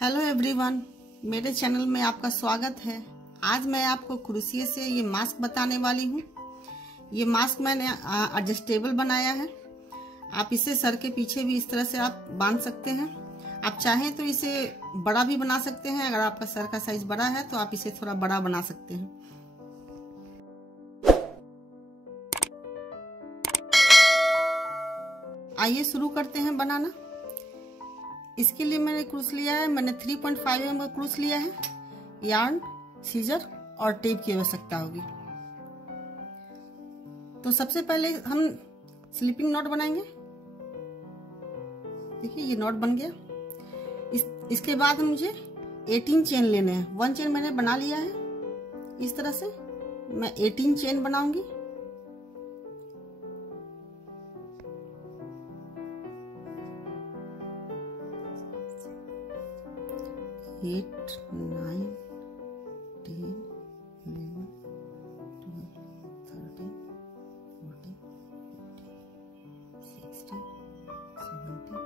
Hello everyone, मेरे channel में आपका स्वागत है। आज मैं आपको क्रोशिया से ये मास्क बताने वाली हूँ। ये मास्क मैंने एडजस्टेबल बनाया है। आप इसे सर के पीछे भी इस तरह से आप बांध सकते हैं। आप चाहें तो इसे बड़ा भी बना सकते हैं। अगर आपका सर का साइज बड़ा है तो आप इसे थोड़ा बड़ा बना सकते हैं। आइए शुरू करते हैं बनाना। इसके लिए मैंने क्रूस लिया है। मैंने 3.5 mm का क्रूस लिया है। यार्न, सीजर और टेप की आवश्यकता होगी। तो सबसे पहले हम स्लिपिंग नॉट बनाएंगे। देखिए ये नॉट बन गया। इसके बाद मुझे 18 चेन लेने हैं। 1 चेन मैंने बना लिया है। इस तरह से मैं 18 चेन बनाऊंगी। एट, 9, 10, 11, 12, 13, 14, 16, 17, 18।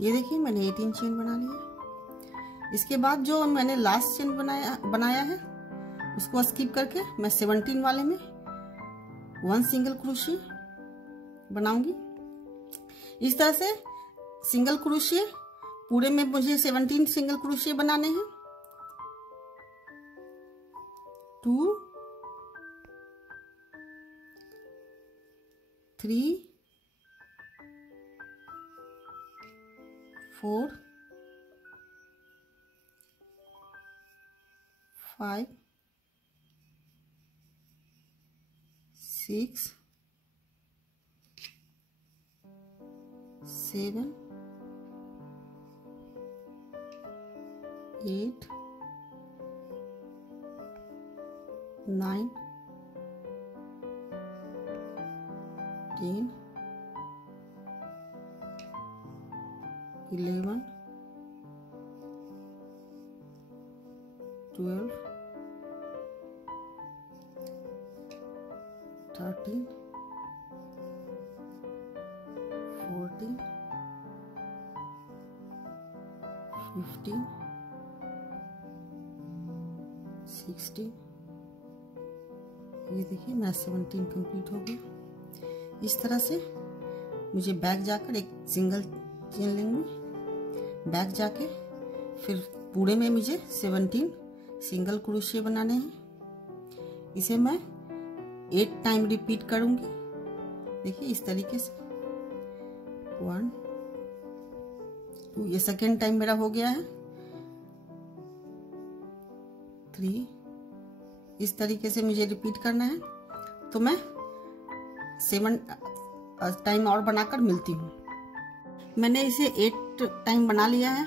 ये देखिए मैंने 18 चेन बना लिया। इसके बाद जो मैंने लास्ट चेन बनाया है उसको स्किप करके मैं 17 वाले में 1 सिंगल क्रोशिया बनाऊंगी। इस तरह से सिंगल क्रोशिया पूरे में मुझे 17 सिंगल क्रोशिया बनाने हैं। 2, 3, 4, 5, 6, 7, 8, 9, 10, 11, 12, 13, 14, 15, 16। ये देखिए मैं 17 कंप्लीट हो गया। इस तरह से मुझे बैक जाकर एक सिंगल चेन लेंगे। बैक जाके फिर पूरे में मुझे 17 सिंगल क्रोशिया बनाने हैं। इसे मैं 8 टाइम रिपीट करूंगी। देखिए इस तरीके से 1, 2, ये सेकेंड टाइम मेरा हो गया है। 3, इस तरीके से मुझे रिपीट करना है। तो मैं 7 टाइम और बनाकर मिलती हूँ। मैंने इसे 8 टाइम बना लिया है।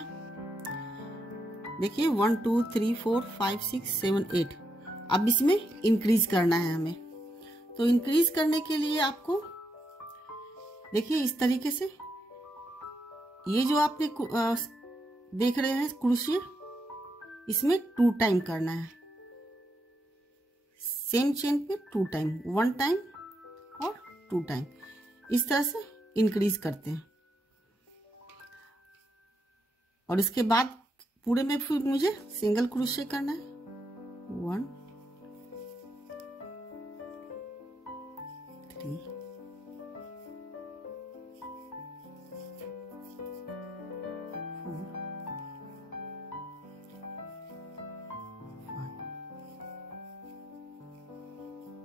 देखिए 1, 2, 3, 4, 5, 6, 7, 8। अब इसमें इंक्रीज करना है हमें। तो इंक्रीज करने के लिए आपको देखिए इस तरीके से ये जो आपने देख रहे हैं क्रोशिया, इसमें 2 टाइम करना है। सेम चेन पे 2 टाइम, 1 टाइम और 2 टाइम। इस तरह से इंक्रीज करते हैं। और इसके बाद पूरे में फिर मुझे सिंगल क्रोशिया करना है। 1, 3, 4, 5,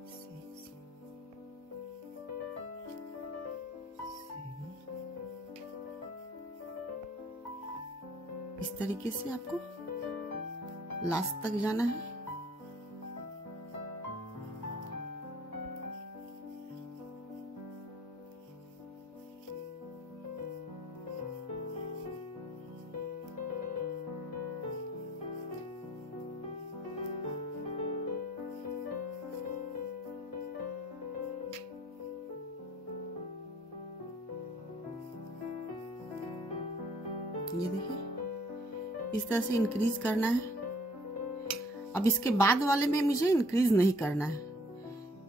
6, 7। इस तरीके से आपको लास्ट तक जाना है। ये देखिए इस तरह से इंक्रीज करना है। अब इसके बाद वाले में मुझे इंक्रीज नहीं करना है।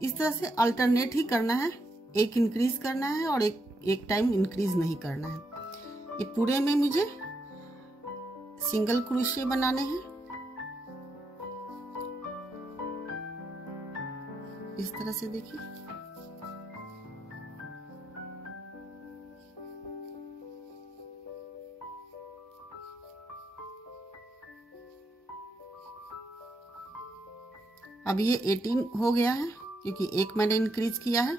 इस तरह से अल्टरनेट ही करना है। एक इंक्रीज करना है और एक टाइम इंक्रीज नहीं करना है। ये पूरे में मुझे सिंगल क्रोशिया बनाने हैं। इस तरह से देखिए, अब ये 18 हो गया है क्योंकि एक मैंने इंक्रीज किया है।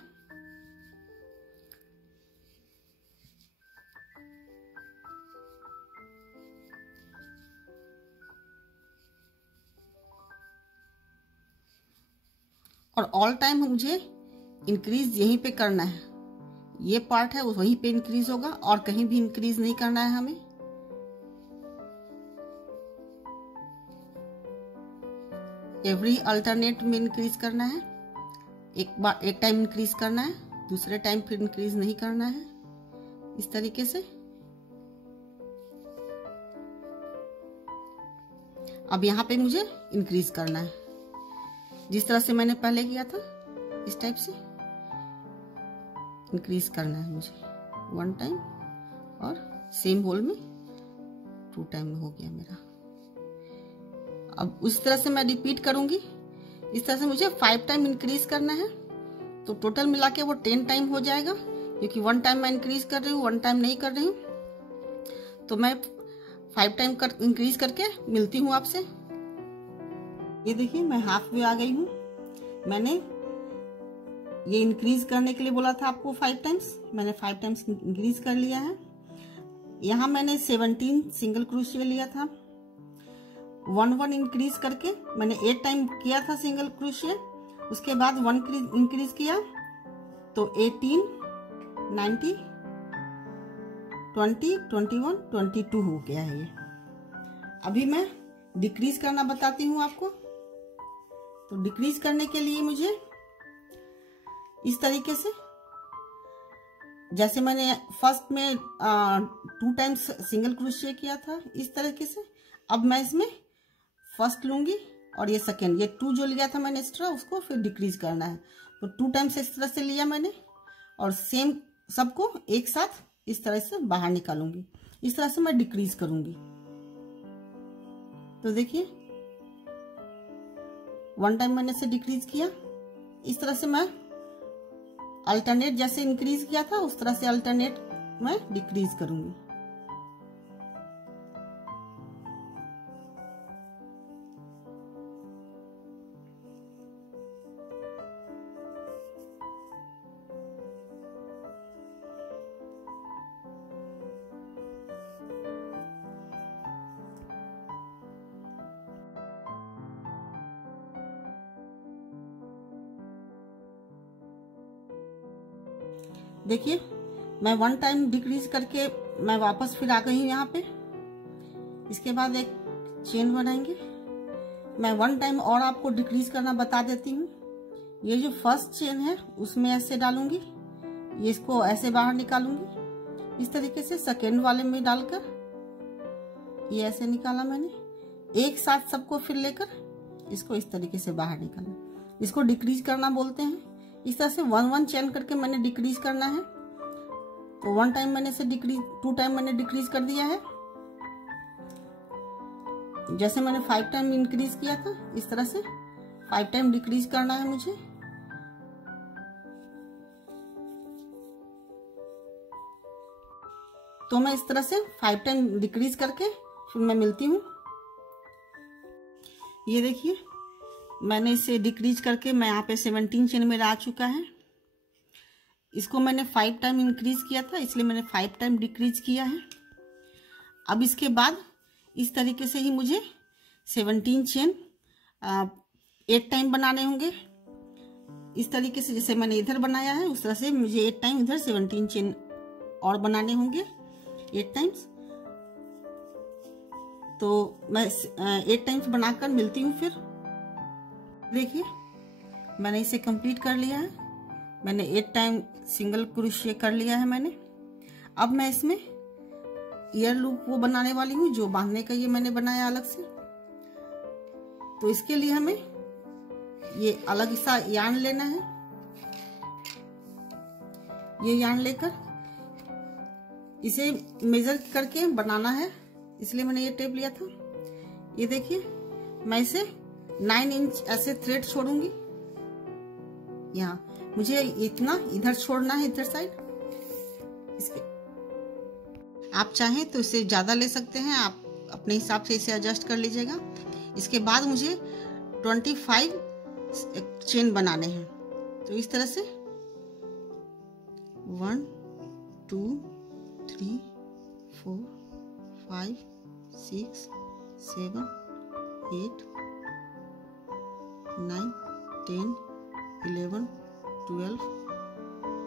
और ऑल टाइम मुझे इंक्रीज यहीं पे करना है, ये पार्ट है वहीं पे इंक्रीज होगा और कहीं भी इंक्रीज नहीं करना है हमें। एवरी अल्टरनेट में इंक्रीज करना है, एक टाइम इंक्रीज करना है, दूसरे टाइम फिर इंक्रीज नहीं करना है, इस तरीके से। अब यहाँ पे मुझे इंक्रीज करना है, जिस तरह से मैंने पहले किया था इस टाइप से इंक्रीज करना है मुझे 1 टाइम, और सेम होल में 2 टाइम हो गया मेरा। अब उस तरह से मैं रिपीट करूंगी। इस तरह से मुझे 5 टाइम इंक्रीज करना है, तो टोटल मिला के वो 10 टाइम हो जाएगा, क्योंकि 1 टाइम मैं इंक्रीज कर रही हूँ, 1 टाइम नहीं कर रही हूँ। तो मैं 5 टाइम इंक्रीज करके मिलती हूँ आपसे। ये देखिए मैं हाफ वे आ गई हूँ। मैंने ये इंक्रीज करने के लिए बोला था आपको 5 टाइम्स, मैंने 5 टाइम्स इंक्रीज कर लिया है। यहाँ मैंने 17 सिंगल क्रोशिया लिया था, 1 इंक्रीज करके मैंने 8 टाइम किया था सिंगल क्रोशिया, उसके बाद 1 इंक्रीज किया तो 18, 19, 20, 21, 22 हो गया है ये। अभी मैं डिक्रीज करना बताती हूँ आपको। तो डिक्रीज करने के लिए मुझे इस तरीके से, जैसे मैंने फर्स्ट में 2 टाइम्स सिंगल क्रोशिया किया था इस तरीके से, अब मैं इसमें फर्स्ट लूंगी और ये सेकेंड, ये 2 जो लिया था मैंने एक्स्ट्रा उसको फिर डिक्रीज करना है। तो 2 टाइम्स इस तरह से लिया मैंने, और सेम सबको एक साथ इस तरह से बाहर निकालूंगी। इस तरह से मैं डिक्रीज करूंगी। तो देखिए 1 टाइम मैंने से डिक्रीज किया, इस तरह से मैं अल्टरनेट जैसे इंक्रीज किया था उस तरह से अल्टरनेट मैं डिक्रीज करूंगी। देखिए मैं 1 टाइम डिक्रीज करके मैं वापस फिर आ गई हूँ यहाँ पे। इसके बाद एक चेन बनाएंगे। मैं 1 टाइम और आपको डिक्रीज करना बता देती हूँ। ये जो फर्स्ट चेन है उसमें ऐसे डालूंगी, ये इसको ऐसे बाहर निकालूंगी इस तरीके से। सेकेंड वाले में डालकर ये ऐसे निकाला मैंने, एक साथ सबको फिर लेकर इसको इस तरीके से बाहर निकालना, इसको डिक्रीज करना बोलते हैं। इस तरह से 1 चेन करके मैंने डिक्रीज करना है। तो 1 टाइम मैंने से डिक्रीज, 2 टाइम मैंने डिक्रीज कर दिया है। जैसे मैंने 5 टाइम इंक्रीज किया था इस तरह से 5 टाइम डिक्रीज करना है मुझे। तो मैं इस तरह से 5 टाइम डिक्रीज करके फिर मैं मिलती हूँ। ये देखिए मैंने इसे डिक्रीज करके मैं यहाँ पे 17 चेन मेरा आ चुका है। इसको मैंने 5 टाइम इंक्रीज किया था, इसलिए मैंने 5 टाइम डिक्रीज किया है। अब इसके बाद इस तरीके से ही मुझे 17 चेन 8 टाइम बनाने होंगे। इस तरीके से जैसे मैंने इधर बनाया है उस तरह से मुझे 8 टाइम इधर 17 चेन और बनाने होंगे 8 टाइम्स। तो मैं 8 टाइम्स बनाकर मिलती हूँ फिर। देखिए मैंने इसे कंप्लीट कर लिया है। मैंने 8 टाइम सिंगल क्रोशिया कर लिया है मैंने। अब मैं इसमें ईयर लूप वो बनाने वाली हूँ जो बांधने का ये मैंने बनाया अलग से। तो इसके लिए हमें ये अलग सा यार्न लेना है। ये यार्न लेकर इसे मेजर करके बनाना है इसलिए मैंने ये टेप लिया था। ये देखिए, मैं इसे 9 इंच ऐसे थ्रेड छोड़ूंगी। यहाँ मुझे इतना इधर छोड़ना है, इधर साइड। इसके आप चाहें तो इसे ज्यादा ले सकते हैं, आप अपने हिसाब से इसे एडजस्ट कर लीजिएगा। इसके बाद मुझे 25 चेन बनाने हैं। तो इस तरह से 1 2 3 4 5 6 7 8 9 10 11 12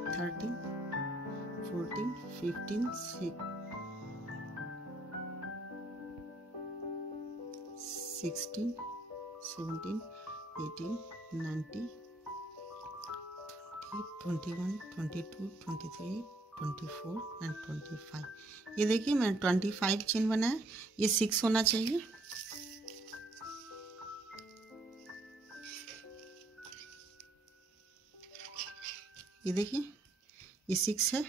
13 14 15 16 17 18 19 20 21 22 23 24 एंड 25। ये देखिए मैंने 25 चेन बनाया। ये 6 होना चाहिए। ये देखिए, ये 6 है।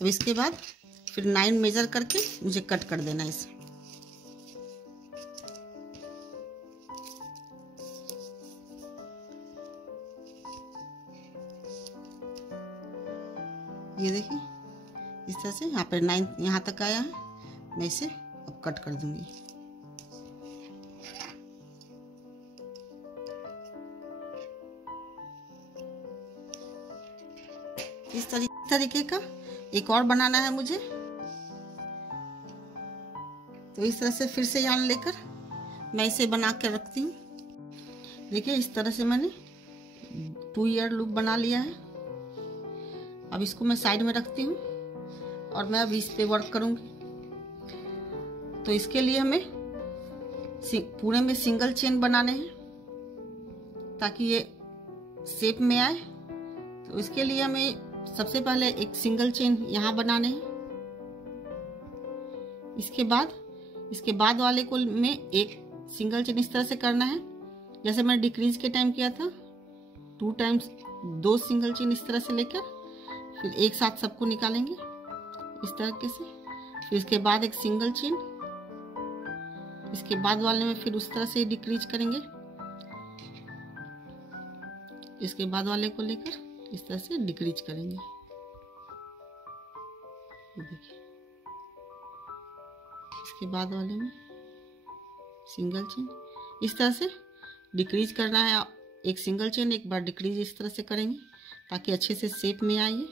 अब इसके बाद फिर 9 मेजर करके मुझे कट कर देना है इसे। ये देखिए, इस तरह से यहाँ पर 9 यहाँ तक आया है। मैं इसे अब कट कर दूंगी। इस तरीके का एक और बनाना है मुझे। तो इस तरह से फिर से यार्न लेकर मैं इसे बना कर रखती हूँ। देखिए, इस तरह से मैंने 2 ईयर लूप बना लिया है। अब इसको मैं साइड में रखती हूँ और मैं अब इस पे वर्क करूंगी। तो इसके लिए हमें पूरे में सिंगल चेन बनाने हैं ताकि ये शेप में आए। तो इसके लिए हमें सबसे पहले एक सिंगल चेन यहाँ बनाने हैं। इसके बाद वाले को में एक सिंगल चेन इस तरह से करना है, जैसे मैंने डिक्रीज के टाइम किया था। 2 टाइम्स 2 सिंगल चेन इस तरह से लेकर फिर एक साथ सबको निकालेंगे इस तरीके से। फिर इसके बाद एक सिंगल चेन, इसके बाद वाले में फिर उस तरह से डिक्रीज करेंगे। इसके बाद वाले को लेकर इस तरह से डिक्रीज करेंगे। देखिए, इसके बाद वाले में सिंगल चेन इस तरह से डिक्रीज करना है। एक सिंगल चेन एक बार डिक्रीज इस तरह से करेंगे ताकि अच्छे से शेप में आए।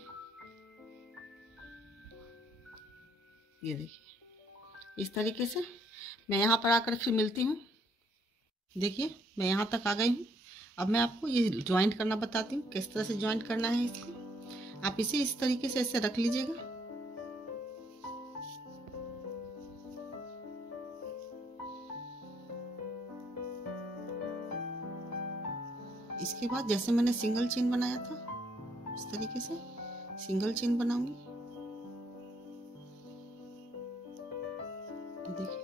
ये देखिए, इस तरीके से मैं यहाँ पर आकर फिर मिलती हूँ। देखिए, मैं यहाँ तक आ गई हूँ। अब मैं आपको ये ज्वाइंट करना बताती हूँ, किस तरह से ज्वाइंट करना है इसको। आप इसे इस तरीके से ऐसे रख लीजिएगा। इसके बाद जैसे मैंने सिंगल चेन बनाया था इस तरीके से सिंगल चेन बनाऊंगी। देखिए,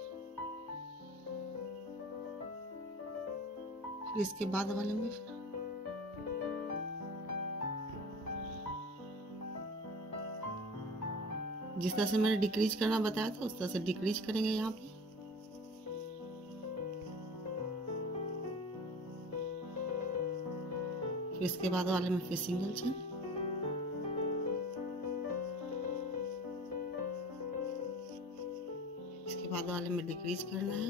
फिर इसके बाद वाले में फिर जिस तरह से मैंने डिक्रीज करना बताया था उस तरह से डिक्रीज करेंगे यहाँ पे। फिर इसके बाद वाले में फिर सिंगल चेन। इसके बाद वाले में डिक्रीज करना है।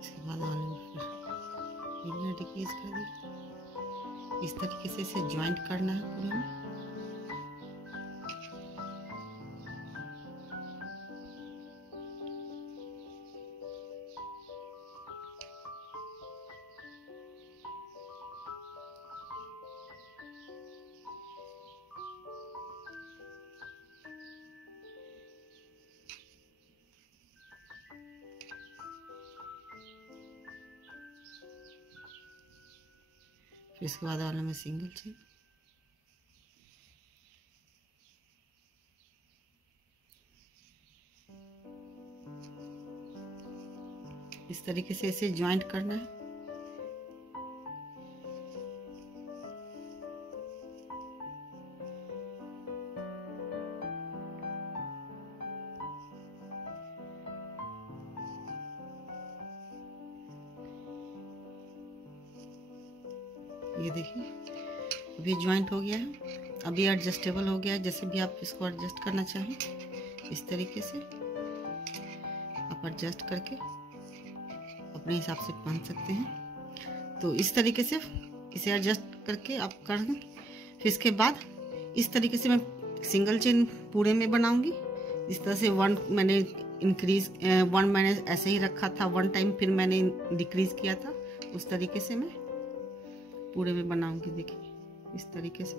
इसके बाद वाले में फिर डिक्रीज कर दिया। इस तरीके से इसे ज्वाइंट करना है पूरे में। फिर इसके बाद वाले में सिंगल चेन। इस तरीके से इसे ज्वाइंट करना है। ये देखिए अभी ज्वाइंट हो गया है, अभी एडजस्टेबल हो गया है। जैसे भी आप इसको एडजस्ट करना चाहें इस तरीके से आप एडजस्ट करके अपने हिसाब से पहन सकते हैं। तो इस तरीके से इसे एडजस्ट करके आप कर दें। फिर इसके बाद इस तरीके से मैं सिंगल चेन पूरे में बनाऊंगी। इस तरह से वन मैंने इंक्रीज, वन मैंने ऐसे ही रखा था वन टाइम, फिर मैंने डिक्रीज किया था। उस तरीके से मैं पूरे में बनाऊंगी। देखिए इस तरीके से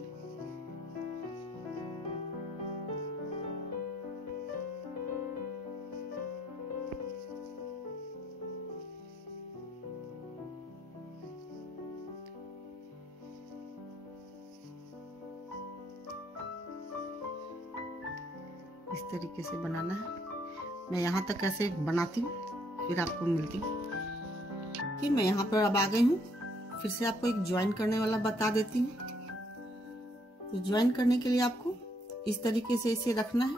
इस तरीके से बनाना है। मैं यहाँ तक ऐसे बनाती हूँ, फिर आपको मिलती हूँ। कि मैं यहाँ पर अब आ गई हूँ। फिर से आपको एक ज्वाइन करने वाला बता देती हूँ। तो ज्वाइन करने के लिए आपको इस तरीके से इसे रखना है।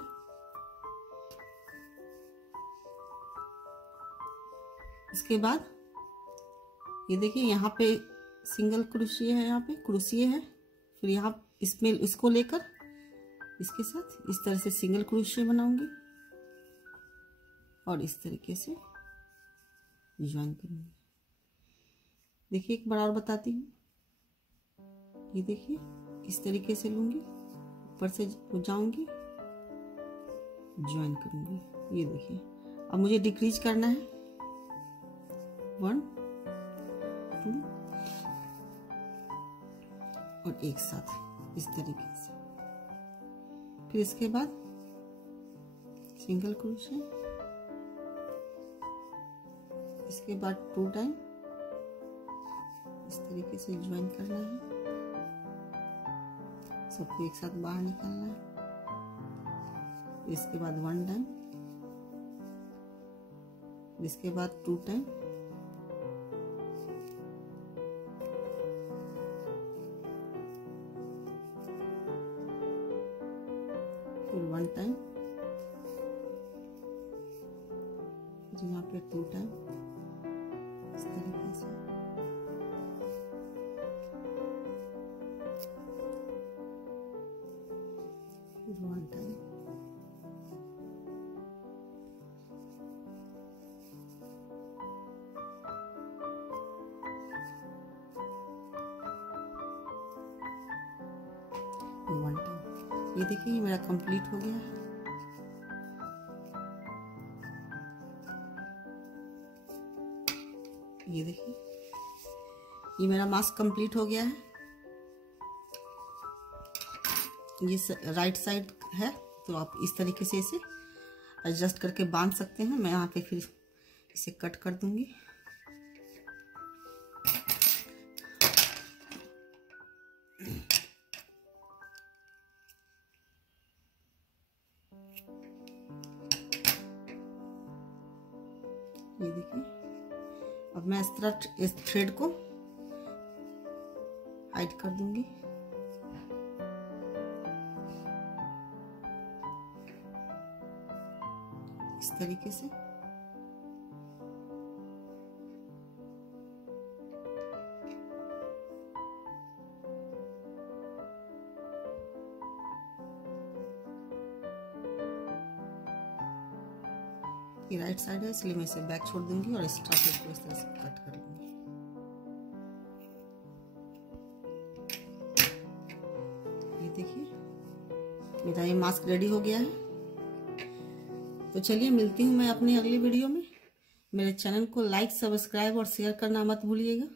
इसके बाद ये देखिए यहाँ पे सिंगल क्रोशिया है, यहाँ पे क्रोशिया है। फिर यहाँ इसमें इसको लेकर इसके साथ इस तरह से सिंगल क्रोशिया बनाऊंगी और इस तरीके से ज्वाइन करूंगी। देखिए एक बार और बताती हूँ। ये देखिए इस तरीके से लूंगी, ऊपर से जाऊंगी, ज्वाइन करूंगी। ये देखिए अब मुझे डिक्रीज करना है 1 2 और एक साथ इस तरीके से। फिर इसके बाद सिंगल क्रोशिया, इसके बाद 2 टाइम इस तरीके से ज्वाइन करना है। सबको एक साथ बाहर निकालना है। इसके बाद 1 टाइम, इसके बाद 2 टाइम, फिर 1 टाइम, फिर यहाँ पे 2 टाइम इस तरीके से। फिर 1 टाइम, ये देखिए मेरा कंप्लीट हो गया है। ये देखिए ये मेरा मास्क कंप्लीट हो गया है। ये राइट साइड है, तो आप इस तरीके से इसे एडजस्ट करके बांध सकते हैं। मैं यहाँ पे फिर इसे कट कर दूंगी। ये देखिए अब मैं इस तरह इस थ्रेड को हाइड कर दूंगी। इस तरीके से ये राइट साइड है, इसलिए मैं इसे बैक छोड़ दूंगी और एक्स्ट्रा थ्रेड को इस तरह से कट कर लूंगी। ये देखिए मेरा ये मास्क रेडी हो गया है। तो चलिए मिलती हूँ मैं अपनी अगली वीडियो में। मेरे चैनल को लाइक, सब्सक्राइब और शेयर करना मत भूलिएगा।